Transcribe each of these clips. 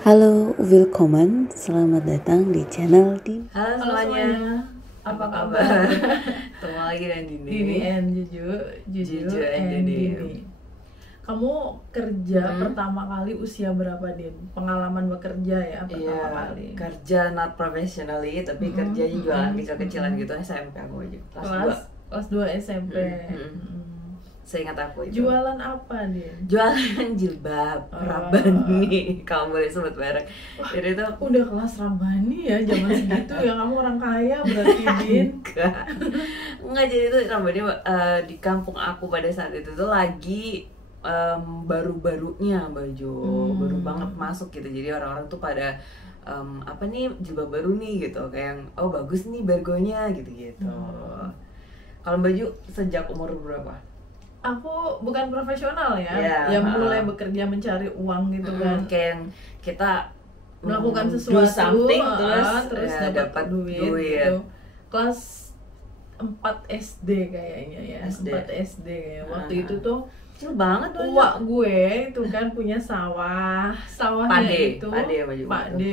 Halo, willkommen, selamat datang di channel di Halo semuanya, apa kabar? Ketemu lagi dengan Dini and Juju and Dini. Kamu kerja pertama kali usia berapa, Din? Pengalaman bekerja ya pertama kali? Kerja not professionally, tapi kerjanya jualan kecil-kecilan gitu. SMP aku aja, kelas 2 SMP. Seingat aku itu. Jualan apa, Din? Jualan jilbab Rabbani, kamu boleh sebut merek. Jadi itu udah kelas Rabbani ya, zaman segitu ya. Kamu orang kaya berarti, Din. Enggak, jadi itu Rabbani di kampung aku pada saat itu tuh lagi baru-barunya baju, baru banget masuk gitu. Jadi orang-orang tuh pada apa nih, jilbab baru nih gitu, kayak yang oh bagus nih bargonya gitu-gitu. Kalau baju sejak umur berapa? Aku bukan profesional ya, yang mulai bekerja mencari uang gitu kan. Kayak yang kita melakukan do sesuatu something, terus dapat duit gitu. Kelas 4 SD kayaknya ya, 4 SD kayaknya. Waktu itu tuh kecil banget tuh. Uak gue itu kan punya sawahnya Pade, itu Pade,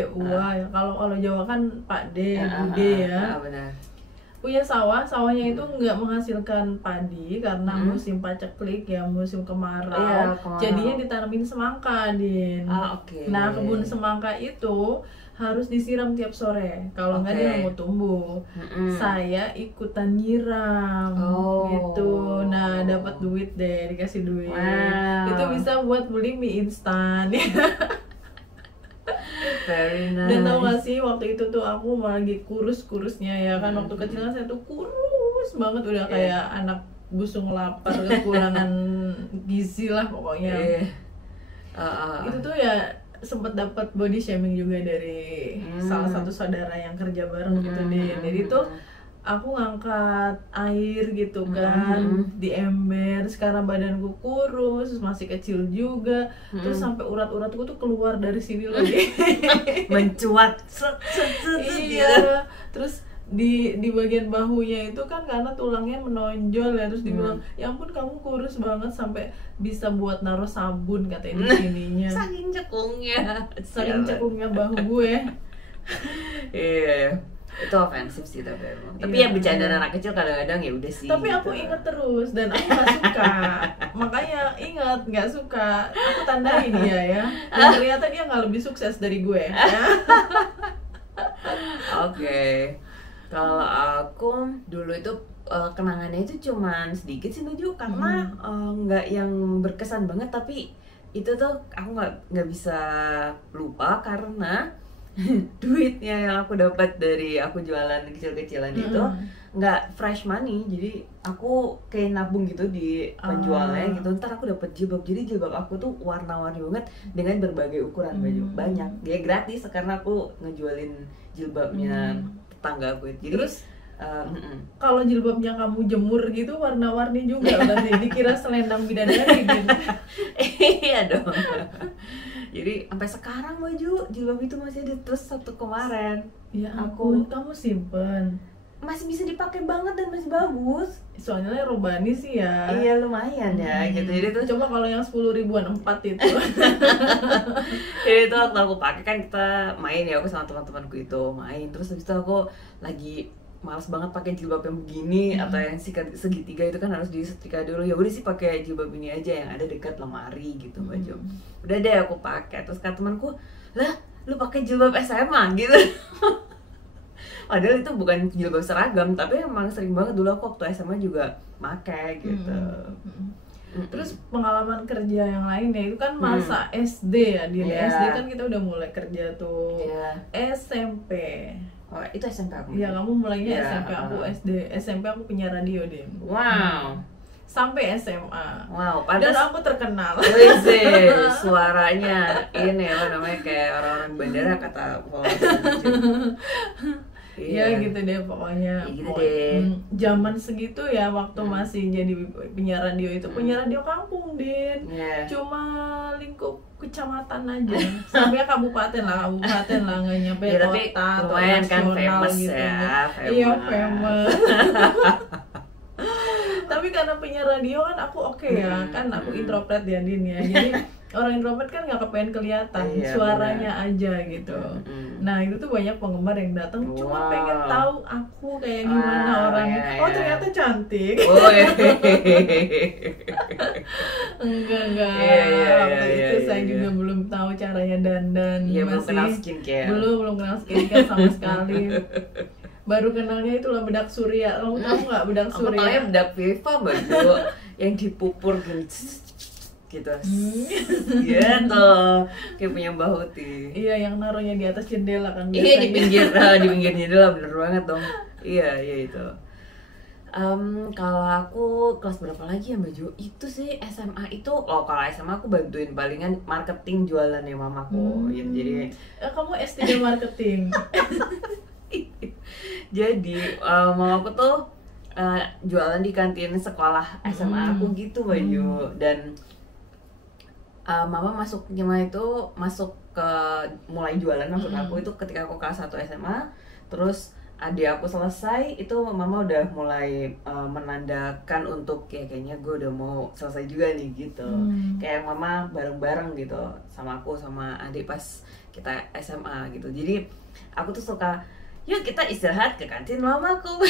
uak ya. Kalau Jawa kan Pade, Bude ya. Benar. Punya sawahnya itu nggak menghasilkan padi karena musim paceklik ya, musim kemarau. Jadinya ditanamin semangka, Din. Nah, kebun semangka itu harus disiram tiap sore, kalau nggak dia mau tumbuh. Saya ikutan nyiram gitu. Nah, dapat duit deh, dikasih duit. Itu bisa buat beli mie instan. Very nice. Dan tau gak sih, waktu itu tuh aku lagi kurus-kurusnya ya kan. Waktu kecil kan saya tuh kurus banget, udah kayak anak busung lapar, kekurangan gizi lah pokoknya. Itu tuh ya sempet dapat body shaming juga dari salah satu saudara yang kerja bareng gitu deh. Jadi tuh aku ngangkat air gitu kan di ember, sekarang badanku kurus, masih kecil juga, terus sampai urat-uratku tuh keluar dari sini lagi. Mencuat. Iya. Terus di bagian bahunya itu kan karena tulangnya menonjol ya, terus dibilang ya ampun kamu kurus banget sampai bisa buat naruh sabun katanya di sininya. Saking cekungnya bahu gue. Iya. Itu ofensif sih tapi emang. Tapi ya bercandaan anak kecil kadang-kadang ya udah sih. Tapi gitu. aku inget terus dan aku nggak suka. Makanya ingat nggak suka. Aku tandain dia ya. Dan ternyata dia nggak lebih sukses dari gue. Ya. Oke. Kalau aku dulu itu kenangannya itu cuman sedikit sih baju, karena nggak yang berkesan banget, tapi itu tuh aku nggak bisa lupa karena duitnya yang aku dapat dari aku jualan kecil-kecilan itu nggak fresh money, jadi aku kayak nabung gitu di penjualnya gitu. Ntar aku dapat jilbab, jadi jilbab aku tuh warna-warni banget dengan berbagai ukuran baju, banyak. Dia gratis karena aku ngejualin jilbabnya tetangga aku itu. Jadi terus kalau jilbabnya kamu jemur gitu warna-warni juga berarti dikira selendang bidadari gitu. Iya dong. Jadi sampai sekarang baju jilbab itu masih ada, terus satu kemarin. Ya ampun, kamu simpen. Masih bisa dipakai banget dan masih bagus. Soalnya Rabbani sih ya. Iya lumayan ya gitu. Jadi tuh coba kalau yang 10 ribuan 4 itu. Jadi itu waktu aku pakai kan kita main ya, aku sama teman-temanku itu main. Terus habis itu aku lagi malas banget pakai jilbab yang begini atau yang segitiga itu kan harus disetrika dulu. Ya udah sih pakai jilbab ini aja yang ada dekat lemari gitu baju. Udah deh aku pakai. Terus kata temanku, "Lah, lu pakai jilbab SMA gitu." Padahal itu bukan jilbab seragam, tapi emang sering banget dulu aku waktu SMA juga pakai gitu. Terus pengalaman kerja yang lain ya itu kan masa SD ya, di SD kan kita udah mulai kerja tuh. SMP. Oh, itu SMP aku. Iya, kamu mulainya SMP, aku SD. SMP aku punya radio, Din. Wow. Sampai SMA. Wow, dan aku terkenal. Suaranya ini apa namanya, kayak orang-orang bandara kata Iya gitu deh pokoknya. Gitu deh. Zaman segitu ya waktu masih jadi penyiar radio itu, penyiar radio kampung, Din. Cuma lingkup kecamatan aja. Sampai kabupaten lah nggak nyampe kota atau nasional kan gitu. Iya, famous. Tapi karena penyiar radio kan aku ya, kan aku introvert ya, Din ya. Jadi orang introvert kan nggak kepengen kelihatan, Iya, suaranya aja gitu. Nah itu tuh banyak penggemar yang datang cuma Wow. pengen tahu aku kayak gimana Ah, orangnya. iya, Oh iya. ternyata cantik. Oh iya. Enggak. Iya, iya, Waktu iya, itu iya, saya iya. juga belum tahu caranya dandan. Iya, belum Masih- kenal skincare. Belum kenal skincare sama sekali. Baru kenalnya itu lah bedak surya. Kamu tahu nggak bedak Aku taunya surya? bedak Viva baju yang dipupur gitu. Gitu. Kayak punya Mbak Huti. Iya, yang naruhnya di atas jendela kan Iya di biasanya. pinggir jendela bener banget dong. Iya itu. Kalau aku kelas berapa lagi ya Mbak Jo? Itu sih SMA itu, kalau SMA aku bantuin palingan marketing jualannya mamaku. Gitu. Jadi Kamu S3 marketing. jadi mamaku tuh jualan di kantin sekolah SMA aku gitu Mbak Jo. Dan mama masuknya masuk ke mulai jualan maksud aku itu ketika aku kelas 1 SMA. Terus adik aku selesai itu mama udah mulai menandakan untuk kayaknya gue udah mau selesai juga nih gitu. Kayak mama bareng-bareng gitu sama aku sama adik pas kita SMA gitu. Jadi aku tuh suka, yuk kita istirahat ke kantin mamaku.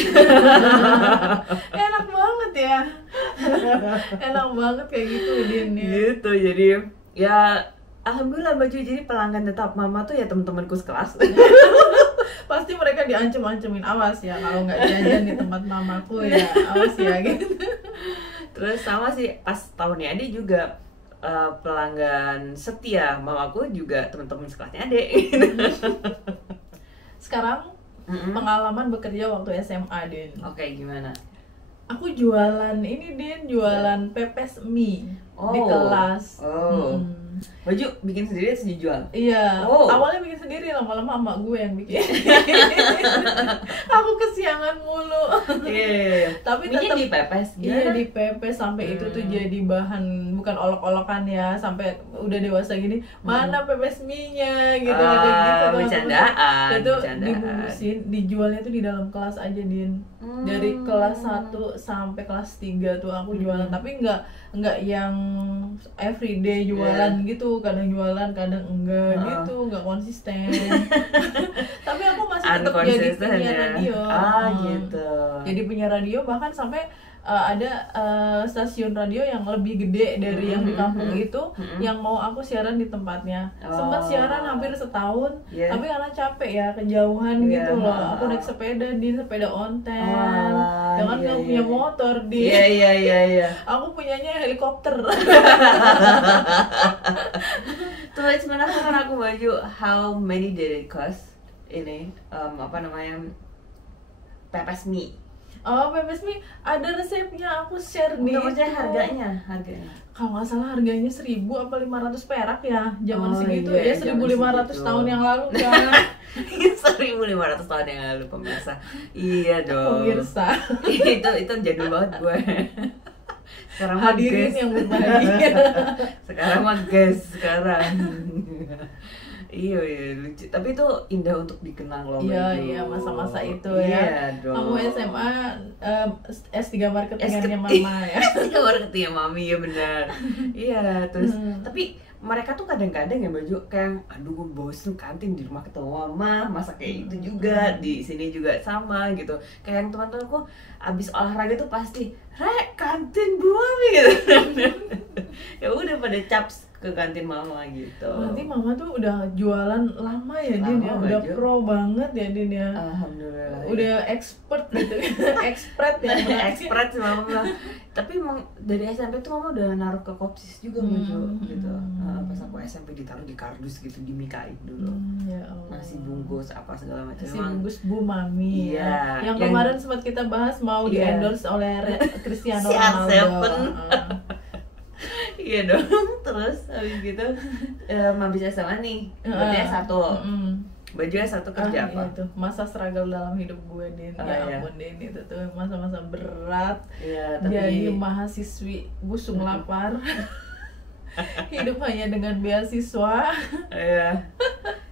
Enak banget ya. Enak banget kayak gitu Din ya. Gitu. Jadi ya alhamdulillah Mbak Ju, jadi pelanggan tetap mama tuh ya teman-temanku sekelas. Pasti mereka diancem-ancemin, awas ya kalau nggak jajan di tempat mamaku ya, awas ya gitu. Terus sama sih pas tahunnya adik juga pelanggan setia mamaku juga teman-teman sekelasnya adik. Sekarang pengalaman bekerja waktu SMA Din. Oke, gimana? Aku jualan ini Din, jualan pepes mie di Oh. kelas. Oh. Baju bikin sendiri atau dijual? Iya, Oh. awalnya bikin sendiri, lama-lama emak gue yang bikin. Aku kesiangan mulu. Iya. Tapi Mie-nya tetap dipepes. iya dipepes sampai itu tuh jadi bahan, bukan olok-olokan ya, sampai udah dewasa gini mana pepes mie-nya gitu gitu. Bercandaan. Itu bercandaan. dibungkusin, dijualnya tuh di dalam kelas aja Din. Dari kelas 1 sampai kelas 3 tuh aku jualan, tapi enggak yang everyday jualan gitu, kadang jualan kadang enggak gitu, enggak konsisten. Tapi aku masih tetap jadi Unconsistent penyiar ya? radio. Gitu. Jadi penyiar radio, bahkan sampai ada stasiun radio yang lebih gede dari yang di kampung itu yang mau aku siaran di tempatnya. Sempat siaran hampir setahun, Yeah. tapi karena capek ya, kejauhan Yeah. gitu loh. Aku naik sepeda di sepeda ontel. Wah, Jangan iya, nggak iya. punya motor di. Iya. Aku punyanya helikopter. Terus penasaran aku baju how many did it cost ini pepes mie. Oh, pepes mie ada resepnya, aku share di Nggak percaya itu. harganya. Kalau nggak salah harganya 1.000 apa 500 perak ya, zaman Oh, segitu iya, ya, zaman 1.500 segitu. tahun yang lalu kan. 1.500 tahun yang lalu pemirsa. Iya dong. Pemirsa. itu jadul banget gue. Sekarang mah Hadirin guys. yang berbahagia. Sekarang mah guys, sekarang. Iya lucu. Tapi itu indah untuk dikenang loh. Iya, masa-masa itu ya. Iya dong. Kamu SMA S3 marketingannya mama ya. Iya marketingnya mami, ya benar. Iya terus tapi mereka tuh kadang-kadang ya baju kayak aduh gue bosen kantin di rumah ketemu mama, masa kayak itu juga di sini juga sama gitu. Kayak yang teman-temanku abis olahraga tuh pasti kantin Bu Mami gitu. Ya udah pada caps ke kantin mama gitu. Berarti mama tuh udah jualan lama ya Din ya, Lama, udah Baju. pro banget ya Din ya. Alhamdulillah. Udah expert gitu. Expert ya. Expert sih mama bilang. Tapi emang dari SMP tuh mama udah naruh ke kopsis juga baju gitu. Pas aku SMP ditaruh di kardus gitu, dimikain dulu. Ya Allah. Nasi bungkus apa segala macam. Nasi Emang- bungkus Bu Mami ya. Iya, Yang kemarin sempat kita bahas mau di Iya. endorse oleh Cristiano CR7. Ronaldo. Iya dong. Terus habis gitu habis SMA nih. Berarti S1. Baju S1 kerja apa? Itu masa struggle dalam hidup gue Din. Oh, Ya iya. ampun Din, itu tuh masa-masa berat. Iya, Jadi tapi mahasiswi busung lapar. Hidup hanya dengan beasiswa. iya.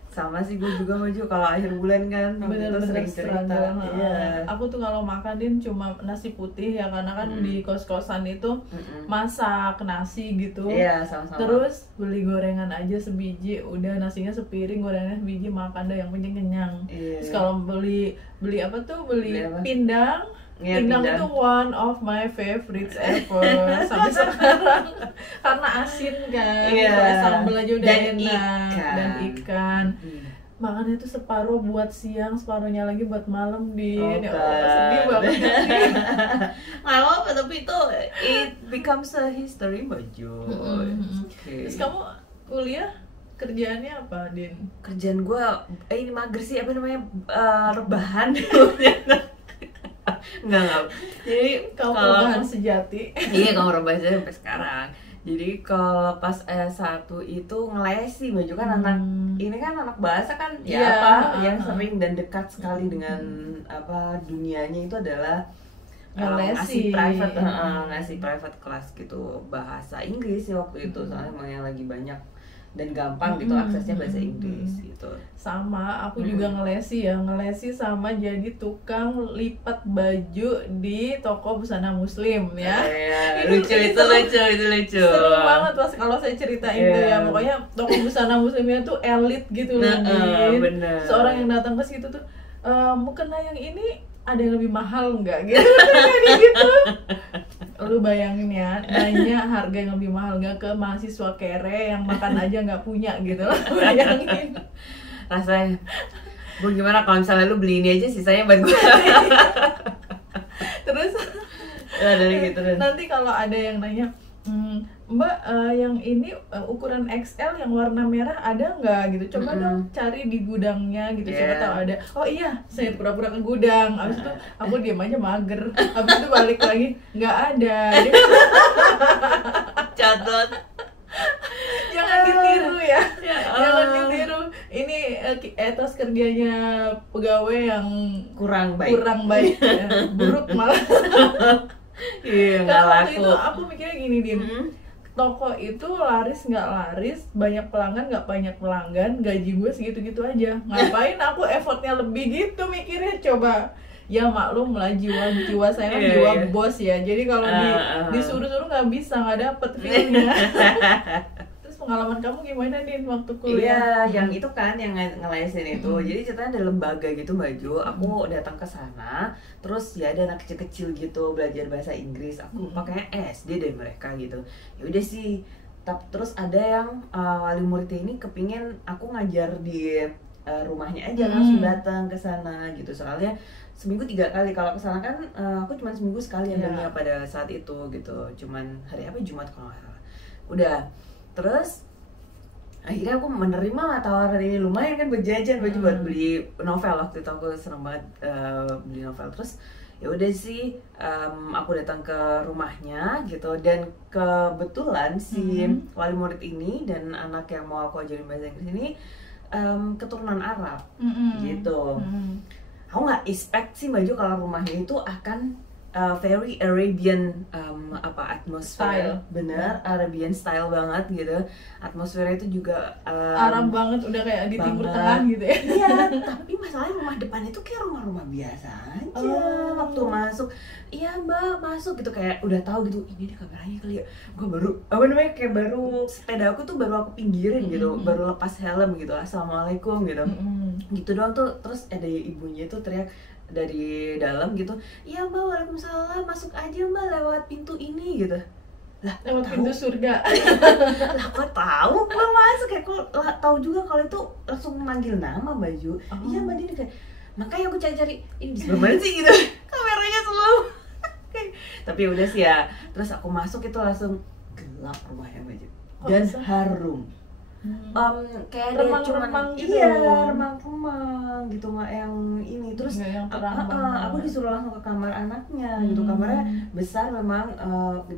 Sama sama sih gue juga baju kalau akhir bulan kan waktu itu sering cerita. Iya. Aku tuh kalau makanin cuma nasi putih ya, karena kan di kos-kosan itu masak nasi gitu. Iya, sama-sama. Terus beli gorengan aja sebiji, udah nasinya sepiring, gorengannya sebiji, makan deh yang penting kenyang. Iya. Terus kalau beli apa tuh, beli Beli apa? pindang. Iya, Pindang pindang. itu one of my favorites ever sampai sekarang karena asin kan, Iya. pakai sambal aja udah Dan enak, ikan. dan ikan. Makannya tuh separuh buat siang, separuhnya lagi buat malam, Din. Ya Allah, sedih banget sih. Nggak apa-apa, tapi itu it becomes a history baju. Okay. Terus kamu kuliah kerjaannya apa, Din? Kerjaan gue ini mager sih, apa namanya, rebahan. Enggak. Jadi Kamu kalau perubahan sejati. iya, kamu rebahan aja sampai sekarang. Jadi kalau pas S1 itu ngelesi baju kan anak ini kan anak bahasa kan ya Iya. apa yang sering dan dekat sekali dengan apa dunianya itu adalah Ngelesi. ngasih private class gitu bahasa Inggris sih waktu itu, soalnya emang yang lagi banyak dan gampang gitu aksesnya bahasa Inggris gitu. Sama, aku juga ngelesi sama jadi tukang lipat baju di toko busana muslim ya. Iya, Itu lucu. Seru banget pas kalau saya ceritain tuh ya, pokoknya toko busana muslimnya tuh elit gitu loh, Din. bener. Seorang yang datang ke situ tuh, mukena yang ini ada yang lebih mahal nggak gitu, jadi gitu. Lu bayangin ya, nanya harga yang lebih mahal nggak ke mahasiswa kere yang makan aja nggak punya gitu. Bayangin. Rasanya gue gimana kalau misalnya lu beli ini aja sisanya buat gue. Terus Ya, dari gitu dan nanti kalau ada yang nanya, Mbak, yang ini ukuran XL yang warna merah ada nggak gitu? Coba dong cari di gudangnya gitu, siapa tahu ada. Oh iya, saya pura-pura ke gudang. Abis itu aku diam aja mager. Abis itu balik lagi nggak ada. catat. Jangan ditiru ya. Ya, Jangan ditiru. Ini etos kerjanya pegawai yang kurang baik. ya. Buruk malah. Iya, nggak Karena waktu laku. itu aku mikirnya gini, Din. Toko itu laris nggak laris, banyak pelanggan nggak banyak pelanggan, gaji gue segitu-gitu aja. Ngapain aku effortnya lebih gitu mikirnya, coba. Ya maklum lah, jiwa saya kan Iya, jiwa iya. bos ya. Jadi kalau disuruh-suruh nggak bisa, nggak dapet feelnya. Terus pengalaman kamu gimana, Din, waktu kuliah? Iya, yang itu kan yang ngelesin itu. Jadi ceritanya ada lembaga gitu baju. Aku datang ke sana, terus ya ada anak kecil-kecil gitu belajar bahasa Inggris. Aku pakainya SD deh mereka gitu. Ya udah sih. Terus ada yang wali muridnya ini kepingin aku ngajar di rumahnya aja, langsung datang ke sana gitu. Soalnya seminggu 3 kali, kalau ke sana kan aku cuma seminggu sekali adanya pada saat itu gitu. Cuman hari apa, Jumat kalau nggak salah. Udah. Terus akhirnya aku menerima lah tawaran ini, lumayan kan buat jajan, baju buat beli novel. Waktu itu aku seneng banget beli novel. Terus ya udah sih, aku datang ke rumahnya gitu, dan kebetulan si wali murid ini dan anak yang mau aku ajarin bahasa Inggris ini keturunan Arab gitu. Aku nggak expect sih baju kalau rumahnya itu akan very Arabian atmosfer, bener Arabian style banget gitu. Atmosfernya itu juga Arab banget, udah kayak di Timur Tengah gitu ya. Iya, tapi masalahnya rumah depannya tuh kayak rumah-rumah biasa aja. Waktu masuk, iya Mbak masuk gitu, kayak udah tahu gitu, ini deh kameranya kali ya. Gue baru kayak baru sepeda aku tuh baru aku pinggirin gitu, baru lepas helm gitu, assalamualaikum gitu. Gitu doang tuh. Terus ada ibunya tuh teriak dari dalam gitu, iya Mbak, waalaikumsalam, masuk aja Mbak lewat pintu ini gitu. Lah, lewat pintu surga. Lah kok tahu Mbak masuk, kayak kok tahu juga kalau itu langsung manggil nama baju. Iya Mbak, ini kayak makanya aku cari-cari ini di sebelah mana sih gitu. Kameranya selalu. Tapi udah sih ya. Terus aku masuk itu langsung gelap rumahnya baju dan harum. Kayak ada cuman gitu. Iya, remang-remang gitu, nggak yang ini. Terus yang aku disuruh langsung ke kamar anaknya gitu. Kamarnya besar memang,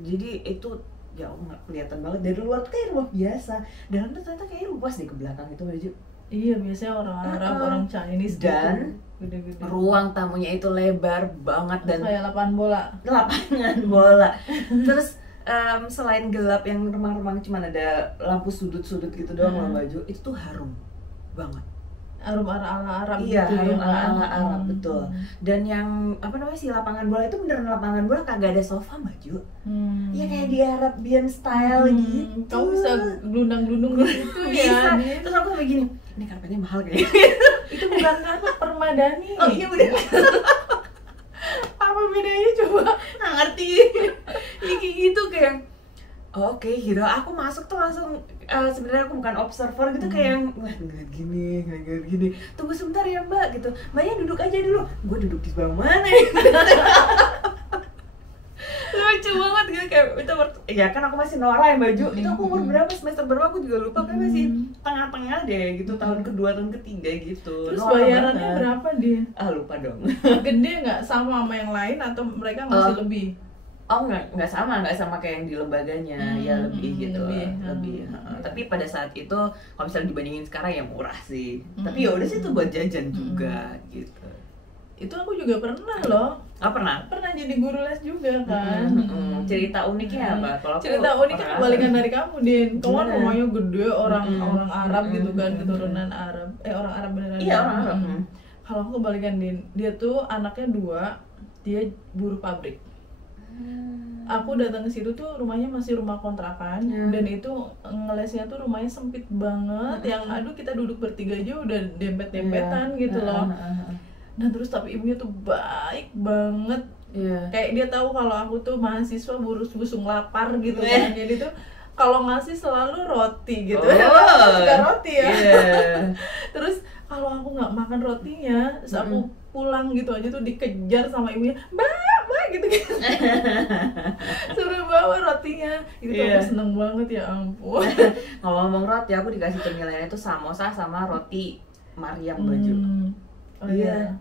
jadi itu ya nggak kelihatan banget dari luar tuh kayak rumah biasa, dalam tuh ternyata kayak luas deh ke belakang itu baju. Iya, biasanya orang Arab, orang Chinese dan gitu. Gede-gede. Ruang tamunya itu lebar banget dan kayak lapangan bola. Terus selain gelap yang remang-remang, cuman ada lampu sudut-sudut gitu doang lah baju, itu tuh harum banget. harum ala Arab iya, gitu harum ya kan? ala Arab betul. Dan yang apa namanya si lapangan bola itu beneran lapangan bola, kagak ada sofa Baju. Iya kayak di Arabian style gitu. Kamu bisa gelundang-gelundung gitu Bisa. ya Din. Terus aku begini, ini karpetnya mahal kayaknya. Itu bukan karpet permadani. Oh iya bener. Apa bedanya coba? Nggak ngerti. Ya kayak gitu kayak oke gitu. Aku masuk tuh langsung sebenarnya aku bukan observer gitu kayak yang wah nggak gini. Tunggu sebentar ya Mbak gitu. Mbaknya duduk aja dulu. Gue duduk di sebelah mana ya? Lucu banget gitu kayak itu ya kan aku masih Nora yang Baju. Itu aku umur berapa semester berapa aku juga lupa kan masih tengah-tengah deh gitu tahun kedua tahun ketiga gitu. Terus Nora bayarannya banget. berapa Din? Lupa dong. Gede nggak sama yang lain atau mereka masih lebih? Oh nggak sama kayak yang di lembaganya ya lebih gitu lebih. Tapi pada saat itu kalau misalnya dibandingin sekarang ya murah sih. Tapi ya udah sih itu buat jajan juga gitu. Itu aku juga pernah loh. Pernah Jadi guru les juga kan. cerita uniknya apa? Kalau aku Cerita uniknya kebalikan dari kamu Din. Kamu kan Gimana? rumahnya gede orang Arab gitu kan, keturunan Arab. Orang Arab beneran. Iya orang Arab. Kalau aku kebalikan Din, dia tuh anaknya 2, dia buruh pabrik. Aku datang ke situ tuh rumahnya masih rumah kontrakan dan itu ngelesnya tuh rumahnya sempit banget. Yang aduh kita duduk bertiga aja udah dempet-dempetan gitu loh. Nah terus tapi ibunya tuh baik banget. Kayak dia tahu kalau aku tuh mahasiswa busung lapar gitu kan. Jadi tuh kalau ngasih selalu roti gitu. Aku suka roti ya. Terus kalau aku nggak makan rotinya, terus aku pulang gitu aja tuh dikejar sama ibunya, mbak gitu. Suruh bawa rotinya. Itu tuh aku seneng banget ya ampun. Ngomong roti aku dikasih cemilannya itu samosa sama roti Maryam Baju. Oh iya.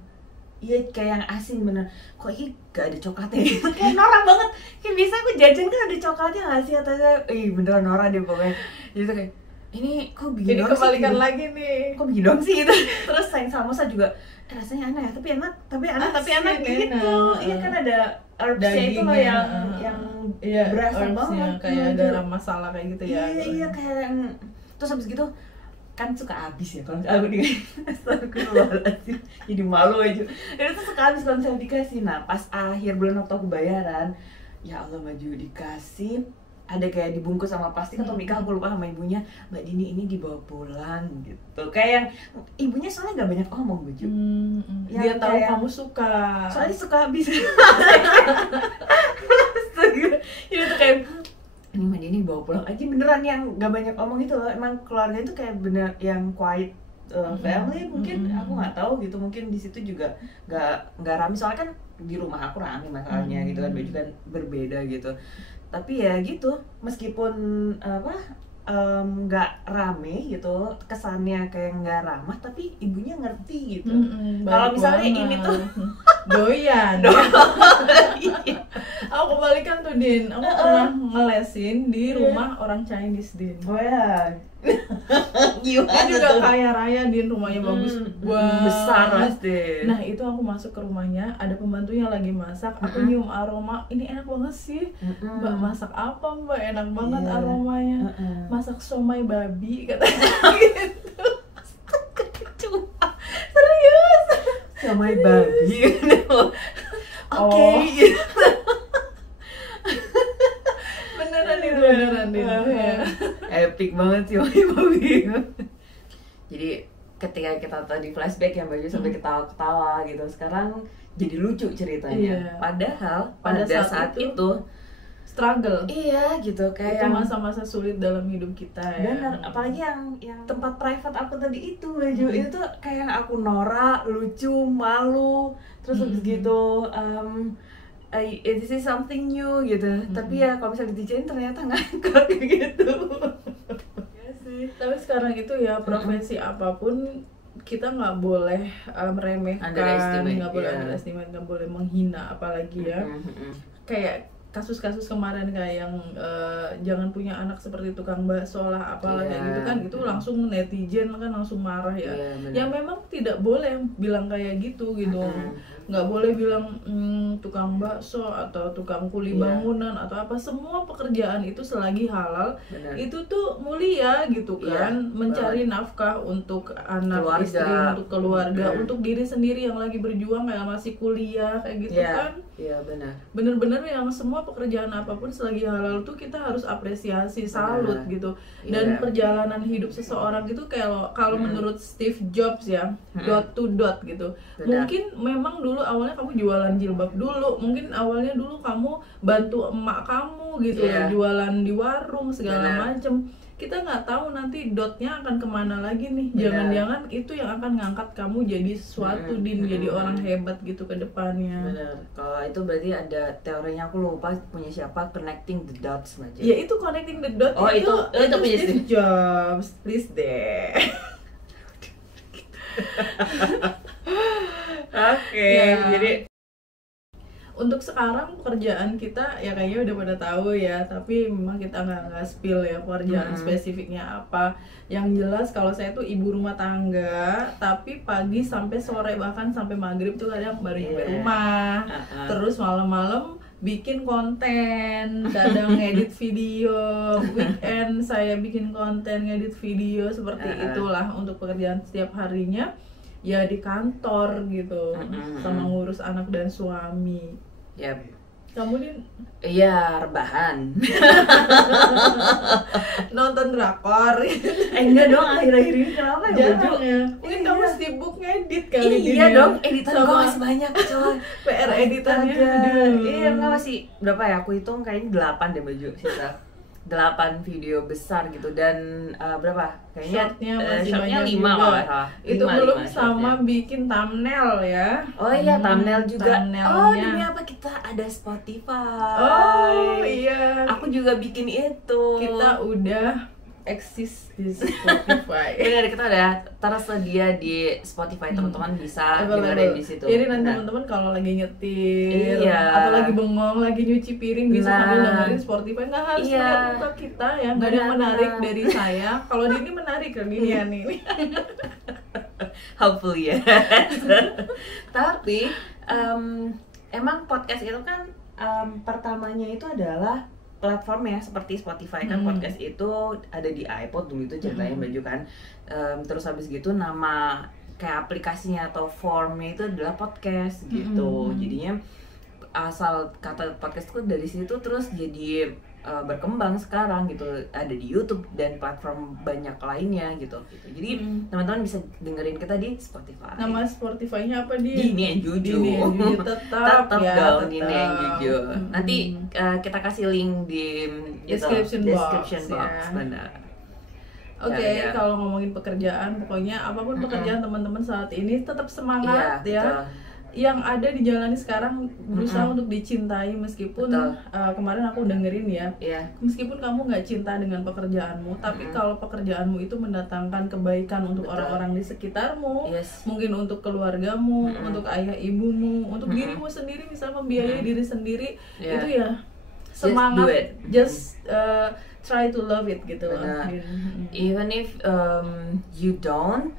Iya kayak yang asin bener. Kok ini gak ada coklatnya gitu. Kayak norak banget. Kayak biasa aku jajan kan ada coklatnya gak sih atasnya. Beneran norak deh pokoknya. Jadi tuh kayak ini kok begini doang sih kebalikan gitu. lagi nih. Kok begini doang sih gitu. Terus yang samosa juga rasanya aneh ya, tapi enak gitu. Iya kan ada herbsnya itu loh yang berasa banget. Kayak garam masala kayak gitu ya. Iya kayak terus habis gitu kan suka habis ya kalau aku dikasih. Astagfirullahaladzim, jadi malu aja. Itu tuh suka habis kalau misalnya dikasih. Nah pas akhir bulan waktu aku bayaran, ya Allah Baju dikasih ada kayak dibungkus sama plastik atau Mika aku lupa sama ibunya, Mbak Dini ini dibawa pulang gitu. Kayak yang ibunya soalnya gak banyak omong Baju. Dia tahu kamu suka. Soalnya suka habis. Jadi tuh kayak ini Mbak Dini bawa pulang aja beneran yang gak banyak omong gitu loh. Emang keluarga itu kayak bener yang quiet family mungkin aku nggak tahu gitu. Mungkin di situ juga nggak rame soalnya kan di rumah aku rame masalahnya gitu kan. Baju kan berbeda gitu. Tapi ya gitu meskipun nggak rame gitu kesannya kayak nggak ramah tapi ibunya ngerti gitu. Kalau misalnya ini tuh doyan. Aku kebalikan tuh Din, aku pernah ngelesin di rumah orang Chinese Din. Oh ya. Dia juga kaya raya Din, rumahnya bagus banget. Besar pasti. Nah itu aku masuk ke rumahnya, ada pembantunya lagi masak, aku nyium aroma, ini enak banget sih. Mbak masak apa Mbak? Enak banget aromanya. Masak somai babi katanya gitu. Cuma serius. Somai babi. Oke. Beneran nih. Epic banget sih somai babi. Jadi ketika kita tadi flashback yang Baju sampai ketawa-ketawa gitu, sekarang jadi lucu ceritanya. Padahal pada saat itu struggle. Iya gitu kayak itu masa-masa sulit dalam hidup kita ya. Benar, apalagi yang tempat private aku tadi itu Baju itu tuh kayak yang aku norak, lucu, malu, terus habis gitu this is something new gitu. Tapi ya kalau misalnya dijain ternyata ngangkat kayak gitu. Ya sih. Tapi sekarang itu ya profesi apapun kita nggak boleh meremehkan, nggak boleh underestimate, nggak boleh menghina apalagi ya. Kayak kasus-kasus kemarin kayak yang jangan punya anak seperti tukang bakso lah apalah kayak gitu kan, itu langsung netizen kan langsung marah ya. Ya memang tidak boleh bilang kayak gitu. nggak boleh bilang tukang bakso atau tukang kuli bangunan atau apa. Semua pekerjaan itu selagi halal, Benar. itu tuh mulia gitu kan. Mencari nafkah untuk anak, Keluarga. istri, untuk keluarga, untuk diri sendiri yang lagi berjuang kayak masih kuliah kayak gitu kan. Iya benar. Bener-bener yang semua pekerjaan apapun selagi halal tuh kita harus apresiasi, salut gitu. Dan perjalanan hidup seseorang itu kalau menurut Steve Jobs ya, dot to dot gitu. Mungkin memang dulu awalnya kamu jualan jilbab dulu, mungkin awalnya dulu kamu bantu emak kamu gitu, jualan di warung segala macem. Kita nggak tahu nanti dotnya akan kemana lagi nih. Jangan-jangan itu yang akan ngangkat kamu jadi sesuatu, Din, jadi orang hebat gitu ke depannya. Benar. Kalau itu berarti ada teorinya, aku lupa punya siapa, connecting the dots aja. Ya itu connecting the dot, Oh, itu punya Steve Jobs, please deh. Oke, jadi untuk sekarang pekerjaan kita ya kayaknya udah pada tahu ya, tapi memang kita nggak spill ya pekerjaan spesifiknya apa. Yang jelas kalau saya tuh ibu rumah tangga, tapi pagi sampai sore bahkan sampai maghrib tuh kadang baru nyampe rumah. Terus malam-malam bikin konten, kadang ngedit video, weekend saya bikin konten, ngedit video, seperti itulah untuk pekerjaan setiap harinya. Ya di kantor gitu, sama ngurus anak dan suami. Yap. Kamu Din? Iya, rebahan. Nonton drakor. Enggak dong, akhir-akhir ini kenapa ya? Jarang ya. Mungkin kamu sibuk ngedit kali. Iya dong, editan sama gue masih banyak coy. PR editannya. Iya, enggak masih berapa ya? Aku hitung kayaknya 8 deh baju sisa. 8 video besar gitu dan berapa? Shotnya masih shotnya banyak 5 juga. kalau nggak salah. Itu 5 belum shotnya. sama bikin thumbnail ya. Oh iya, thumbnail juga. Thumbnailnya. Oh, demi apa kita ada Spotify? Oh iya. Aku juga bikin itu. Kita udah eksis di Spotify. Benar, kita udah tersedia di Spotify, teman-teman bisa dengerin di situ. Jadi nanti teman-teman kalau lagi nyetir atau lagi bengong, lagi nyuci piring bisa sambil dengerin Spotify. Nggak harus lihat muka kita ya, nggak ada yang menarik dari saya. Kalau Dini menarik kan Dinian ini. Hopefully ya. Tapi emang podcast itu kan pertamanya itu adalah platform ya seperti Spotify kan. Podcast itu ada di iPod dulu itu ceritanya baju kan. Terus habis gitu nama kayak aplikasinya atau formnya itu adalah podcast gitu. Jadinya asal kata podcast itu dari situ terus jadi berkembang sekarang gitu, ada di YouTube dan platform banyak lainnya gitu. Jadi teman-teman bisa dengerin kita di Spotify. Nama Spotify-nya apa dia? Dini and Juju. Dini and Juju tetap ya, dong, Dini and Juju. Nanti kita kasih link di description box, ya. Benar. Oke, kalau ngomongin pekerjaan, pokoknya apapun pekerjaan teman-teman saat ini tetap semangat ya. Betul. Yang ada dijalani sekarang berusaha untuk dicintai meskipun kemarin aku dengerin ya, meskipun kamu nggak cinta dengan pekerjaanmu, tapi kalau pekerjaanmu itu mendatangkan kebaikan untuk orang-orang di sekitarmu, mungkin untuk keluargamu, untuk ayah ibumu, untuk dirimu sendiri, misal membiayai diri sendiri, itu ya semangat, just try to love it gitu loh. Even if you don't,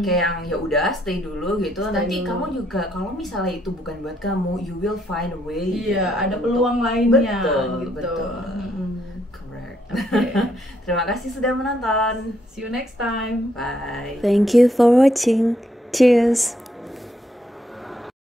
kayak yang ya udah stay dulu gitu. Nanti kamu juga kalau misalnya itu bukan buat kamu, you will find a way. Iya, gitu, ada peluang lainnya. Betul. Correct. Terima kasih sudah menonton. See you next time. Bye. Thank you for watching. Cheers.